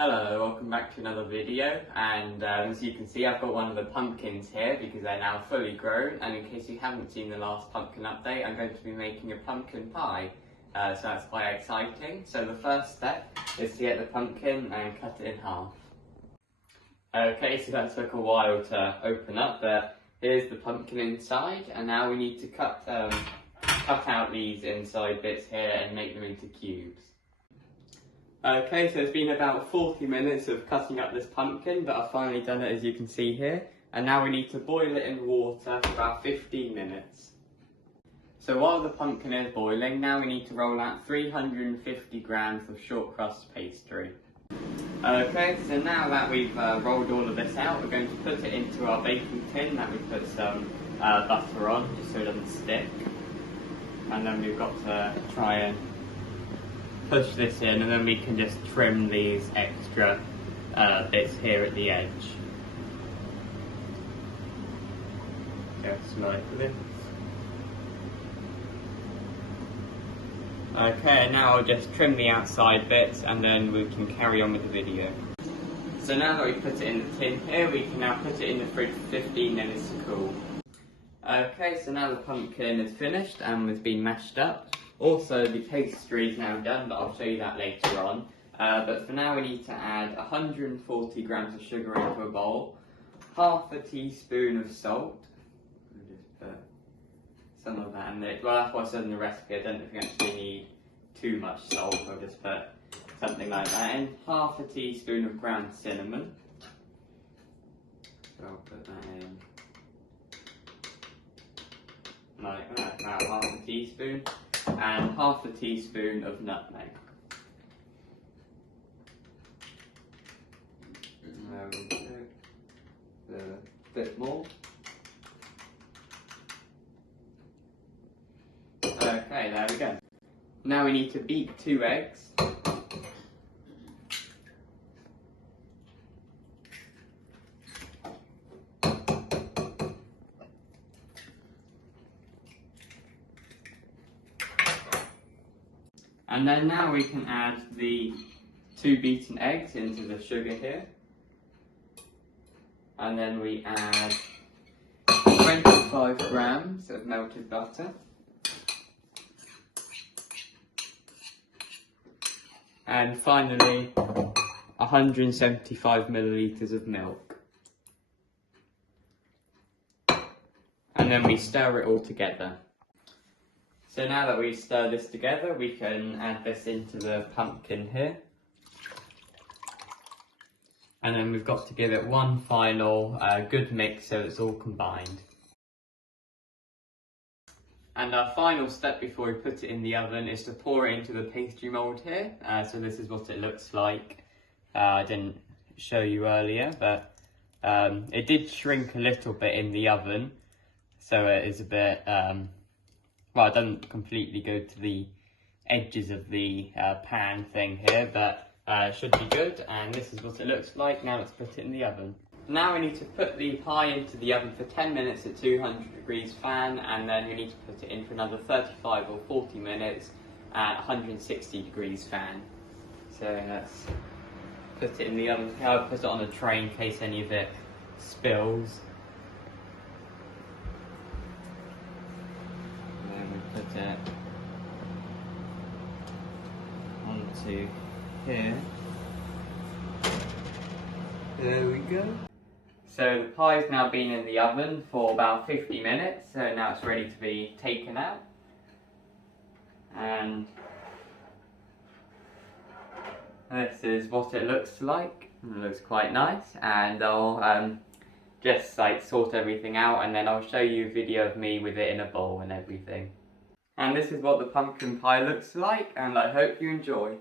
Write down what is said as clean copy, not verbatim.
Hello, welcome back to another video, and as you can see I've got one of the pumpkins here because they're now fully grown, and in case you haven't seen the last pumpkin update, I'm going to be making a pumpkin pie, so that's quite exciting. So the first step is to get the pumpkin and cut it in half. Okay, so that took a while to open up, but here's the pumpkin inside, and now we need to cut out these inside bits here and make them into cubes. Okay, so it's been about 40 minutes of cutting up this pumpkin, but I've finally done it, as you can see here. And now we need to boil it in water for about 15 minutes. So while the pumpkin is boiling, now we need to roll out 350 grams of short crust pastry. Okay, so now that we've rolled all of this out, we're going to put it into our baking tin that we put some butter on, just so it doesn't stick. And then we've got to try and push this in, and then we can just trim these extra bits here at the edge. Just like this. Okay, now I'll just trim the outside bits and then we can carry on with the video. So now that we've put it in the tin here, we can now put it in the fridge for 15 minutes to cool. Okay, so now the pumpkin is finished and has been mashed up. Also, the pastry is now done, but I'll show you that later on. But for now, we need to add 140 grams of sugar into a bowl, half a teaspoon of salt. I'll just put some of that in there. Well, that's what I said in the recipe. I don't know if you actually need too much salt. I'll just put something like that in. Half a teaspoon of ground cinnamon. So I'll put that in like that, about half a teaspoon. And half a teaspoon of nutmeg. There we go. A bit more. Okay, there we go. Now we need to beat 2 eggs. And then now we can add the 2 beaten eggs into the sugar here. And then we add 25 grams of melted butter. And finally, 175 millilitres of milk. And then we stir it all together. So now that we've stirred this together, we can add this into the pumpkin here. And then we've got to give it one final good mix so it's all combined. And our final step before we put it in the oven is to pour it into the pastry mould here. So this is what it looks like. I didn't show you earlier, but it did shrink a little bit in the oven. So it is a bit... well, it doesn't completely go to the edges of the pan thing here, but it should be good, and this is what it looks like. Now let's put it in the oven. Now we need to put the pie into the oven for 10 minutes at 200 degrees fan, and then we need to put it in for another 35 or 40 minutes at 160 degrees fan. So let's put it in the oven. I'll put it on a tray in case any of it spills. Put it onto here. There we go. So the pie's now been in the oven for about 50 minutes, so now it's ready to be taken out. And this is what it looks like. It looks quite nice, and I'll just sort everything out, and then I'll show you a video of me with it in a bowl and everything. And this is what the pumpkin pie looks like, and I hope you enjoy.